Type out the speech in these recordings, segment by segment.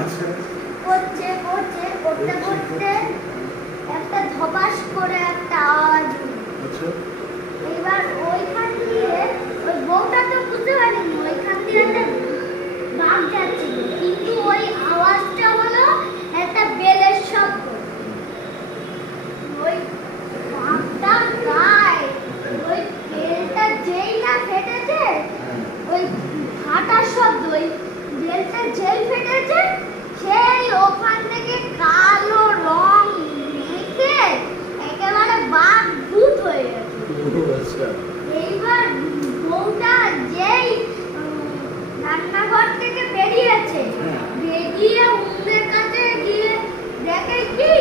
আচ্ছা করতে করতে একটা ধপাস করে একটা আওয়াজ হলো। আচ্ছা এবার ওইখান দিয়ে ওই বউটা তো বুঝতে পারেনি ওইখান দিয়ে একটা বাঘ যাচ্ছিল, কিন্তু ওই আওয়াজটা হলো একটা বেলের শব্দ। ওই বাঘটা গায়ে ওই বেলটা যেই না ফেটেছে, ওই ফাটার শব্দ, ওই বেলটা যেই ফেটেছে সেই ওখান থেকে কালো রং মেখে একেবারে বাঘ ভূত হয়ে গেছে। আচ্ছা এইবার বউটা যেই রান্নাঘর থেকে বেরিয়েছে, বেরিয়ে উনুনের কাছে গিয়ে দেখে কি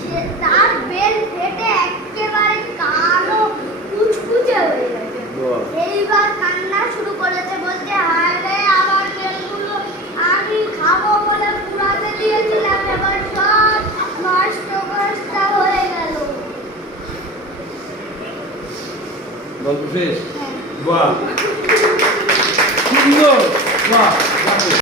সে তার বেল ফেটে একেবারে কালো কুচকুচে হয়ে গেছে। এইবার কান্না শুরু করেছে, বলছে হায় রে আমার বেলগুলো আমি খাবো বলে পুরাতে দিয়েছিলাম, এবার সব নষ্ট হয়ে গেল। গল্প শেষ। হ্যাঁ। বাহ সুন্দর বাহ